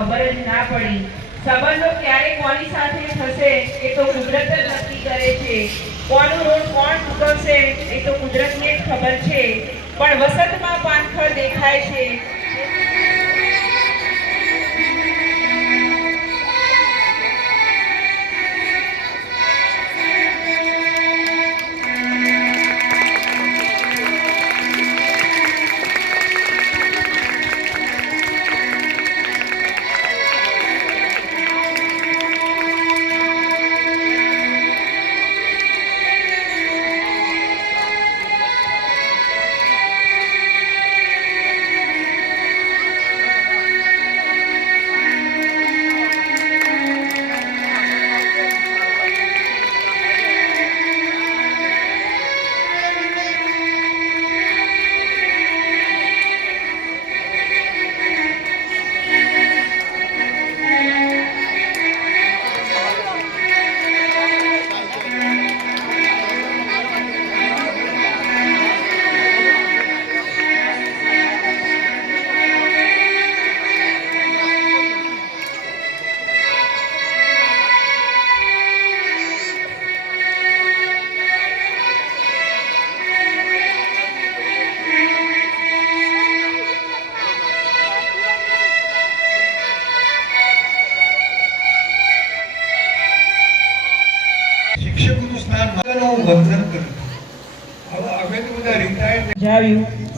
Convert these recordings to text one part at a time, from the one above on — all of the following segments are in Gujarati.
ખબર જ ના પડી। સંબંધો ક્યારે કોની સાથે થશે એ તો કુદરત જ નક્કી કરે છે। કોનું ઋણ કોણ ચૂકવશે એ તો કુદરતને જ ખબર છે। પણ વસંતમાં પાનખર દેખાય છે।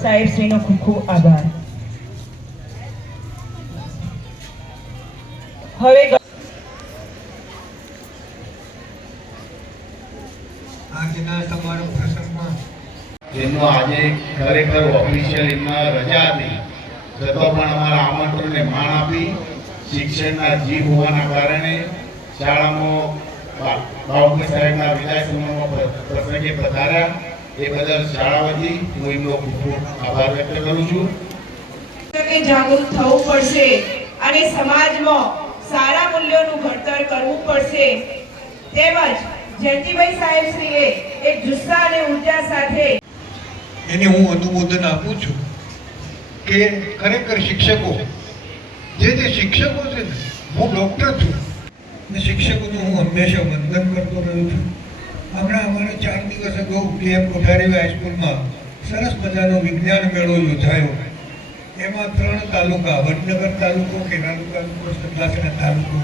સાહેબ શ્રીનો ખૂબ ખૂબ આભાર। હવે આજના તમારો પ્રસંગમાં જેનો આજે ખરેખર ઓફિશિયલ એમના રજા હતી છતાં પણ અમારા આમંત્રણને માન આપી શિક્ષણના જીવ હોવાના કારણે શાળામાં બાવકર સાહેબના વિદાય સમારોહમાં પ્રસંગે પધાર્યા એ બદલ શાળા વતી હું એમનો ખૂબ ખૂબ આભાર વ્યક્ત કરું છું। જાગૃત થવું પડશે અને સમાજમાં સારા મૂલ્યોનું ઘડતર કરવું પડશે। તેમજ જયંતિભાઈ સાહેબ શ્રીએ એક જુસ્સા અને ઉર્જા સાથે એને હું અનુમોદન આપું છું કે ખરેખર શિક્ષકો જે શિક્ષકો છે ને, હું ડૉક્ટર છું અને શિક્ષકોનું હું હંમેશા વંદન કરતો રહ્યો છું। હમણાં અમારે 4 દિવસ અગાઉ કેએમ કોઠારી હાઈસ્કૂલમાં સરસ મજાનો વિજ્ઞાન મેળો યોજાયો। એમાં 3 તાલુકા, વડનગર તાલુકો, કેરાલુ તાલુકો, સતલાસણા તાલુકો,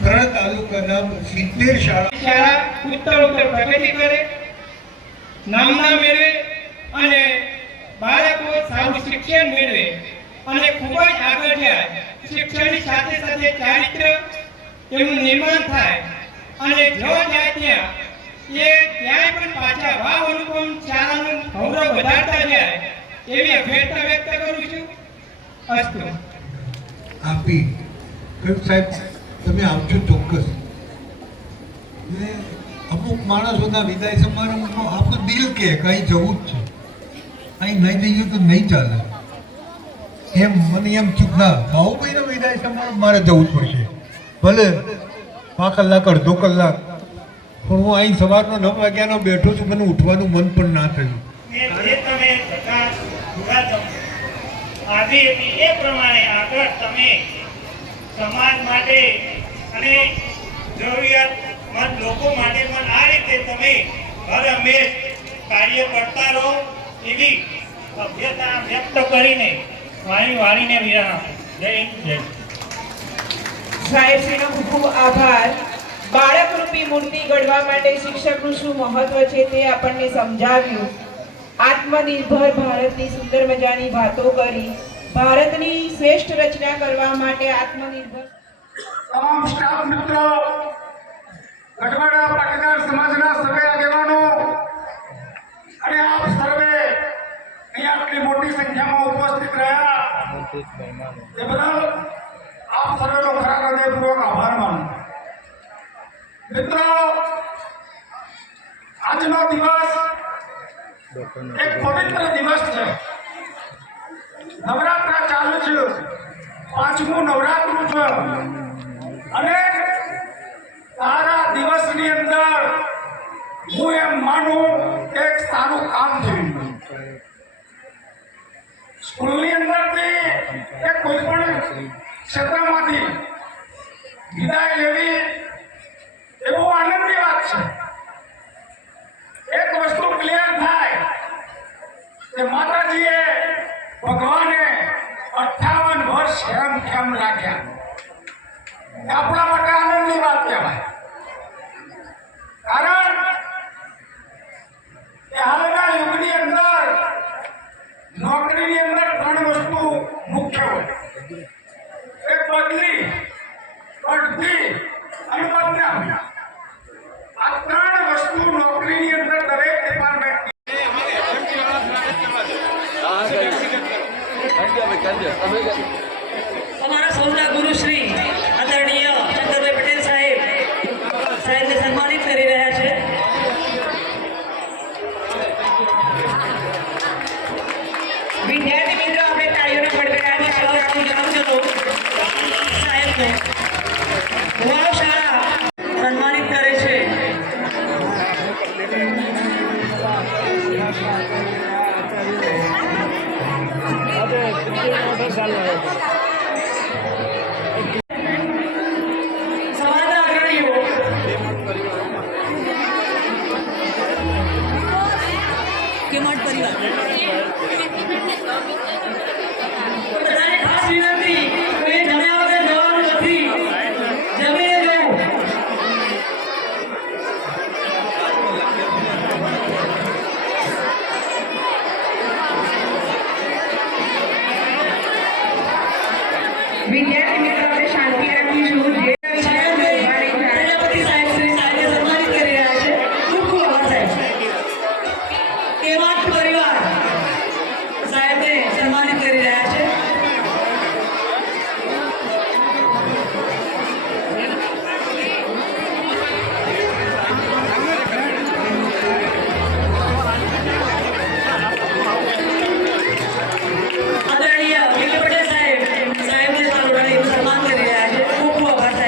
3 તાલુકાના 70 શાળા ઉત્તર પ્રગતિ કરે, નામના મેળવે અને બાળકો સારું શિક્ષણ મેળવે અને ખૂબ જ આગળ જાય। શિક્ષણની સાથે સાથે ચારિત્ર એનું નિર્માણ થાય અને જો જાય ત્યાં ક્યાંય પણ પાછા વાવ અનુપમ શાળાનું ગૌરવ વધારતા જાય એવી અભ્યર્થના વ્યક્ત કરું છું। અસ્તુ આપી કહ્યું સાહેબ તમે આવજો ચોક્કસ। અમુક માણસોના વિદાય સમારંભમાં આપણું દિલ કે અહીં જવું જ છે, અહીં નહીં જઈએ તો નહીં ચાલે, એમ મને એમ થયું ના બાહુભાઈનો વિદાય સમારંભ મારે જવું જ પડશે, ભલે 5 કલાક અડધો કલાક, પણ હું અહીં સવારનો 9 વાગ્યાનો બેઠો છું, મને ઉઠવાનું મન પણ ના થયું। આજે એ પ્રમાણે આગળ તમે સમાજ માટે અને જરૂરિયાતમંદ લોકો માટે પણ આ રીતે તમે હર હંમેશ કાર્ય કરતા રહો એવી અભ્યર્થના વ્યક્ત કરીને વાણીને વિરામ આપો। જય હિન્દ, જય સાહેબ શ્રીનો ખૂબ ખૂબ આભાર। બાળકરૂપી મૂર્તિ ઘડવા માટે શિક્ષકનું શું મહત્વ છે તે આપણને સમજાવ્યું। આત્મનિર્ભર ભારતની સુંદર મજાની વાતો કરી। ભારતની શ્રેષ્ઠ રચના કરવા માટે આત્મનિર્ભર તમામ સ્ટાફ મિત્રો, ગઢવાડા પાટીદાર સમાજના સર્વે આગેવાનો અને આપ સર્વે અહીંયા આટલી મોટી સંખ્યામાં ઉપસ્થિત રહ્યા એ બદલ આપ સર્વેનો ખરા હૃદયપૂર્વક આભાર માનું। મિત્રો, આજનો દિવસ એક પવિત્ર દિવસ છે। નવરાત્રા ચાલુ છે, 5મું નવરાત્રું છે અને તારા દિવસની અંદર હું એમ માનું કે એક સારું કામ થયું। સ્કૂલની અંદરથી કે કોઈ પણ ક્ષેત્રમાં જીવનમાંથી વિદાય લેવી એ બહુ આનંદની વાત છે. એક વસ્તુ ક્લિયર થાય કે માતાજીએ ભગવાને 58 વર્ષ કેમ રાખ્યા. એ આપણા માટે આનંદની વાત કહેવાય. કારણ કે હાલના યુગની અંદર નોકરીની અંદર 3 વસ્તુ મુખ્ય હોય. એક બદલી, બઢતી અને બદનામી. આ 3 વસ્તુ નોકરીની અંદર દરેક ડિપાર્ટમેન્ટ અમારા સૌના ગુરુ શ્રી આદરણીય ચંદ્રભાઈ પટેલ સાહેબને સન્માનિત કરી રહ્યા છે. વિદ્યાર્થી મિત્રો આપણે તાળીઓના પડઘડાટથી સ્વાગત જણાવજો સાહેબને કુવાવ શાળા સન્માનિત કરે છે. સમાજના અગ્રણીઓ કેમાટ પરિવાર બધાને ખાસ વિનંતી કે જમ્યા વગર જવાનું નથી. જમીને જવું. વિદ્યાર્થી મિત્રો આપણે શાંતિ રાખીશું. જે સાહેબને પ્રજાપતિ સાહેબ શ્રી સાહેબને સન્માનિત કરી રહ્યા છે. ખૂબ ખૂબ આભાર સાહેબ. કેમાટ પરિવાર સાહેબને સન્માનિત કરી રહ્યા છે. આદરણીય વિજય પટેલ સાહેબને સાહેબને સન્માન કરી રહ્યા છે. ખૂબ ખૂબ આભાર સાહેબ.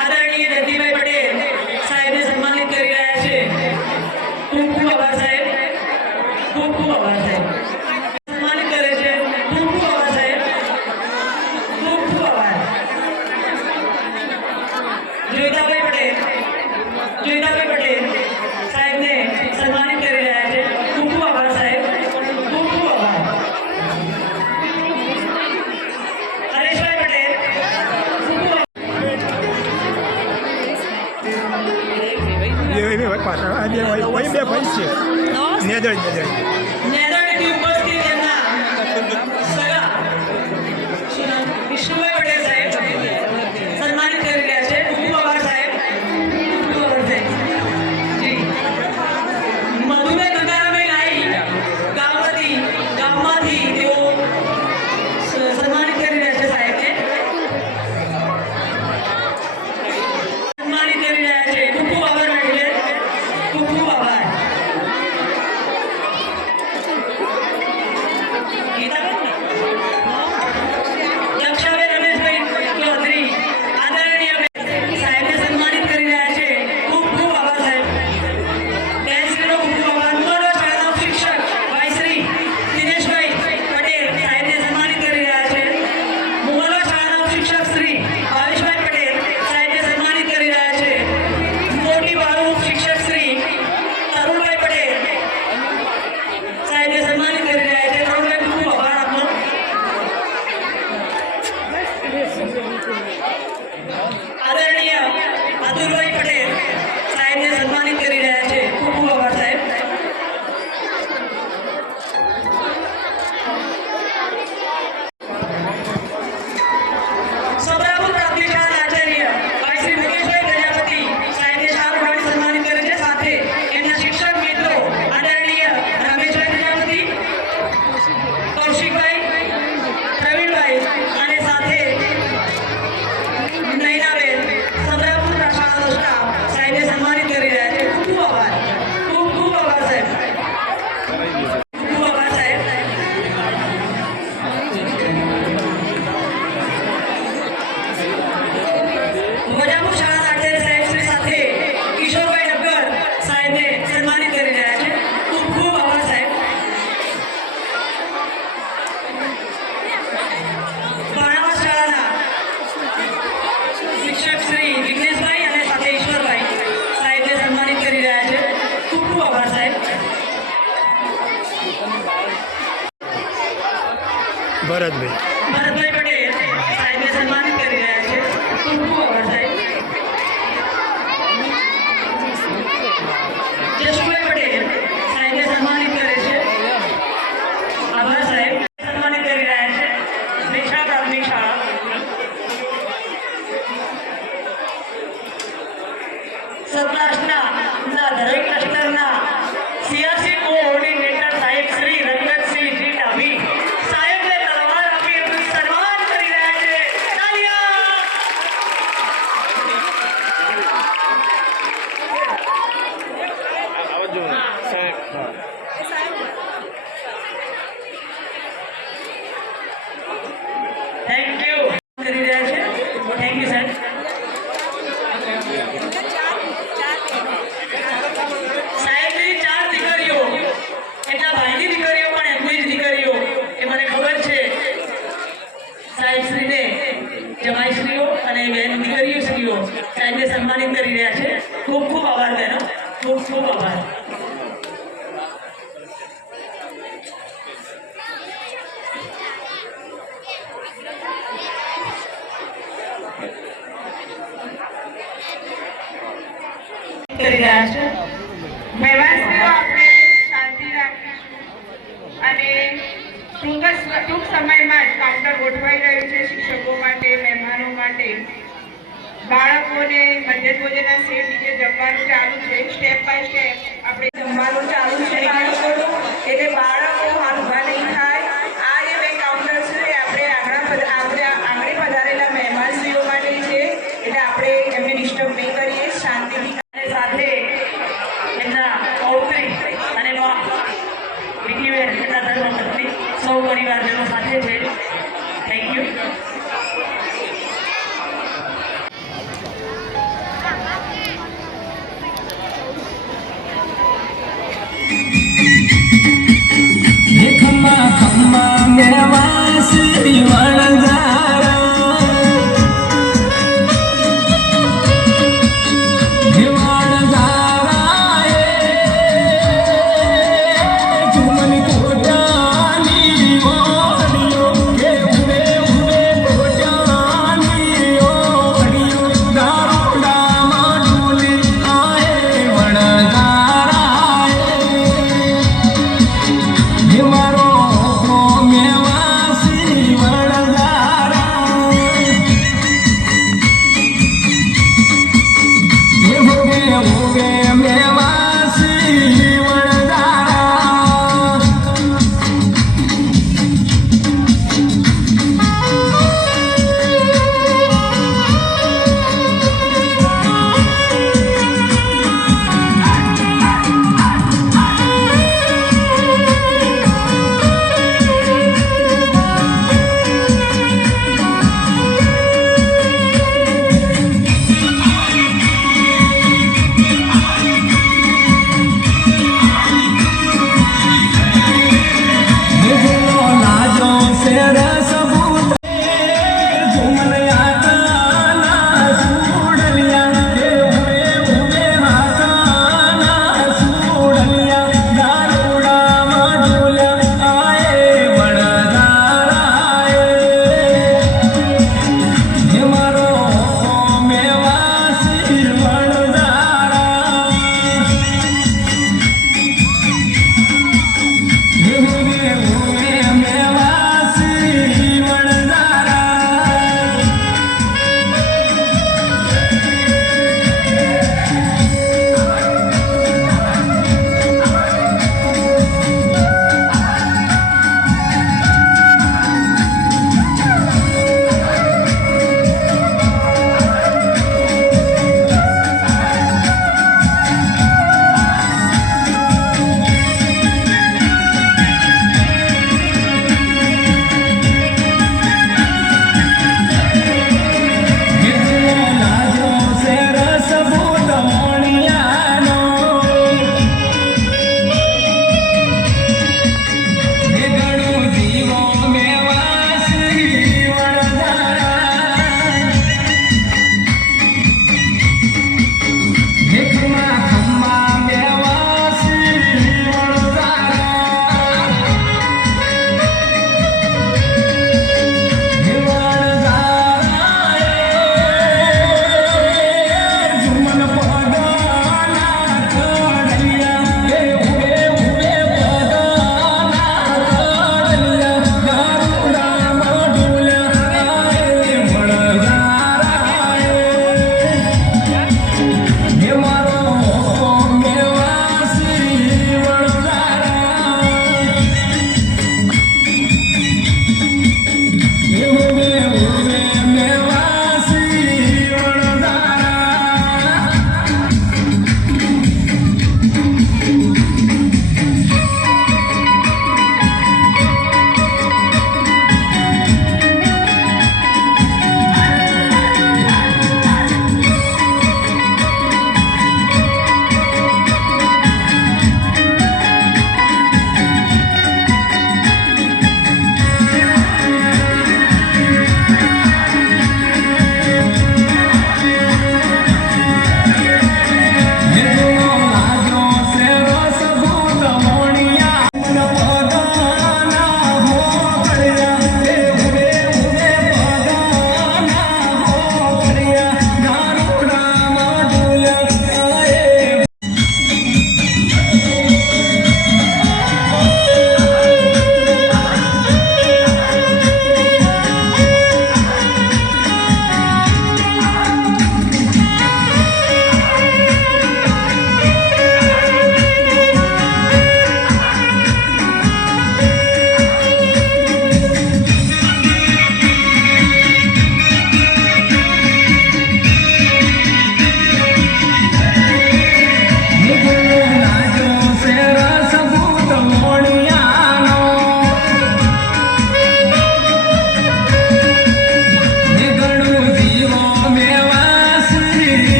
આદરણીય જયંતિભાઈ પટેલ સાહેબને સન્માનિત કરી રહ્યા છે. ખૂબ ખૂબ આભાર સાહેબ, ખૂબ ખૂબ આભાર સાહેબ. સન્માનિત કરે છે. ખૂબ ખૂબ આભાર સાહેબ, ખૂબ ખૂબ આભાર. જોઈતાભાઈ પટેલ સાહેબને સન્માનિત કરી રહ્યા છે. ખૂબ ખૂબ આભાર સાહેબ, ખૂબ ખૂબ આભાર. હરેશભાઈ પટેલ ખૂબ ખૂબ નેદરણીથી ઉપસ્થિત એમના સગા વિષ્ણુભાઈ પટેલ સાહેબ સન્માનિત કરી રહ્યા છે. ખૂબ ખૂબ આભાર સાહેબ, ખૂબ આભાર સાહેબ. જી મધુભાઈ ગંગારામભાઈ નાઈ ગામમાંથી તેઓ સન્માનિત કરી રહ્યા છે સાહેબને. સન્માનિત કરી રહ્યા છે. ખૂબ ખૂબ આભાર મેડમ, ખૂબ ખૂબ આભાર. દક્ષાબેન રમેશભાઈ ચૌધરી આદરણીય સાહેબને સન્માનિત કરી રહ્યા છે. ખૂબ ખૂબ આભાર સાહેબ. બેનશ્રીનો ખૂબ ખૂબ આભાર. ઉમરવા શાળાના શિક્ષક ભાઈશ્રી દિનેશભાઈ પટેલ સાહેબને સન્માનિત કરી રહ્યા છે. ઉમરવા શાળાના શિક્ષક શ્રી ભાવેશભાઈ પટેલ સાહેબને સન્માનિત કરી રહ્યા છે. મોટી બાળુ શિક્ષક શ્રી તરુણભાઈ પટેલ સાહેબને સન્માનિત કરી રહ્યા છે. તરુણભાઈ ખૂબ ખૂબ આભાર આપનો. આદરણીય અતુલભાઈ પટેલ સાહેબને સન્માનિત કરી રહ્યા છે. ખૂબ ખૂબ આભાર સાહેબ. સૌરાપુર પ્રાથમિક શાળાના આચાર્ય ભાઈ શ્રી મુકેશભાઈ પ્રજાપતિ સાહેબને શાલ ઓઢાડી સન્માનિત કરે છે. સાથે એમના શિક્ષક મિત્રો આદરણીય રમેશભાઈ પ્રજાપતિ, કૌશિકભાઈ, પ્રવીણભાઈ અને સાથે નૈનાબેન સૌરાપુર શાળાનો સ્ટાફ સાહેબને સન્માનિત કરી રહ્યા છે. ખૂબ ખૂબ આભાર, ખૂબ ખૂબ આભાર સાહેબ, ખૂબ આભાર સાહેબ. વજાપુર શાળાના આચાર્ય સાહેબ શ્રી સાથે કિશોરભાઈ ડબગર સાહેબને સન્માનિત કરી રહ્યા છે. ખૂબ ખૂબ આભાર સાહેબ. બાણાવર શાળાના શિક્ષક શ્રી વિઘ્નેશભાઈ અને સાથે ઈશ્વરભાઈ સાહેબને સન્માનિત કરી રહ્યા છે. ખૂબ ખૂબ આભાર સાહેબ. ભરતભાઈ પટેલ સાહેબને સન્માનિત કરી રહ્યા છે. ખૂબ ખૂબ આભાર સાહેબ. જશુભાઈ પટેલ સાહેબને સન્માનિત કરે છે. આભાર સાહેબ. સન્માનિત કરી રહ્યા છે. રેખા પ્રાથમિક શાળા સૌરાષ્ટ્રના ધરોઈ ક્લસ્ટરના CRC કોઓર્ડિનેટર સાહેબ શ્રી રંગતસિંહ જી ડાભી સાહેબને તલવાર આપી એમનું સન્માન કરી રહ્યા છે. તાળીઓ. થેન્ક યુ કરી રહ્યા છે. Thank you sir. સાહેબની 4 દીકરીઓ, એમના ભાઈની દીકરીઓ પણ એમની જ દીકરીઓ એ મને ખબર છે. સાહેબશ્રીને જમાઈશ્રીઓ અને બેન દીકરીઓશ્રીઓ સાહેબને સન્માનિત કરી રહ્યા છે. ખૂબ ખૂબ આભાર બહેનો, ખૂબ ખૂબ આભાર. કરી રહ્યા છે. મહેમાનશ્રીઓ આપણે શાંતિ રાખીશું અને ટૂંક સમયમાં જ કાઉન્ટર ગોઠવાઈ રહ્યું છે શિક્ષકો માટે, મહેમાનો માટે. બાળકોને મધ્ય ભોજનના સેટ નીચે જમવાનું ચાલુ છે. સ્ટેપ બાય સ્ટેપ આપણે જમવાનું ચાલુ છે બાળકોનું, એટલે બાળકો હાલ ઊભા નહીં થાય. આ જે બે કાઉન્ટર છે આપણે આંગણે પધારેલા મહેમાનશ્રીઓ માટે છે, એટલે આપણે એમને ડિસ્ટર્બ નહીં કરીએ, શાંતિથી. અને સાથે એમના પૌત્રી અને વિધિવેર એમના ધર્મપત્ની સૌ પરિવારજનો સાથે છે. Thank you.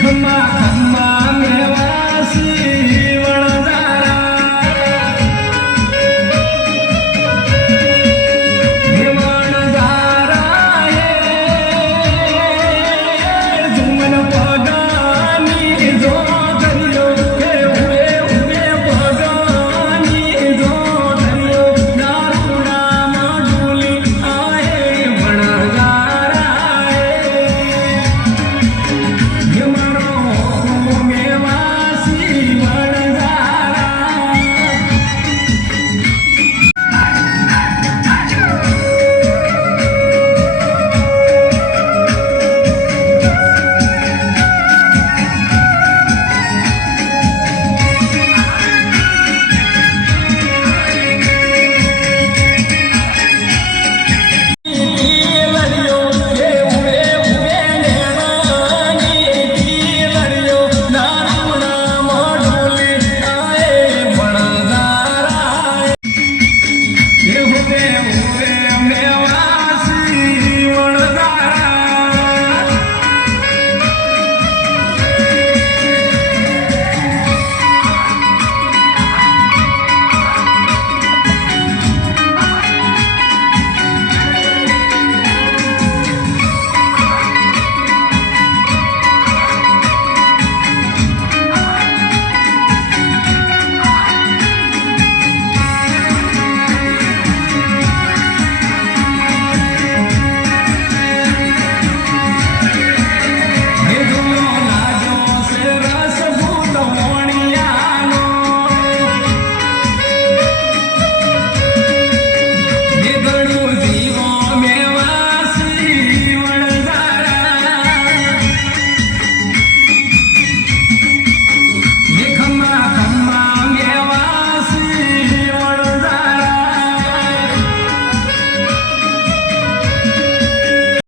ખમ્મા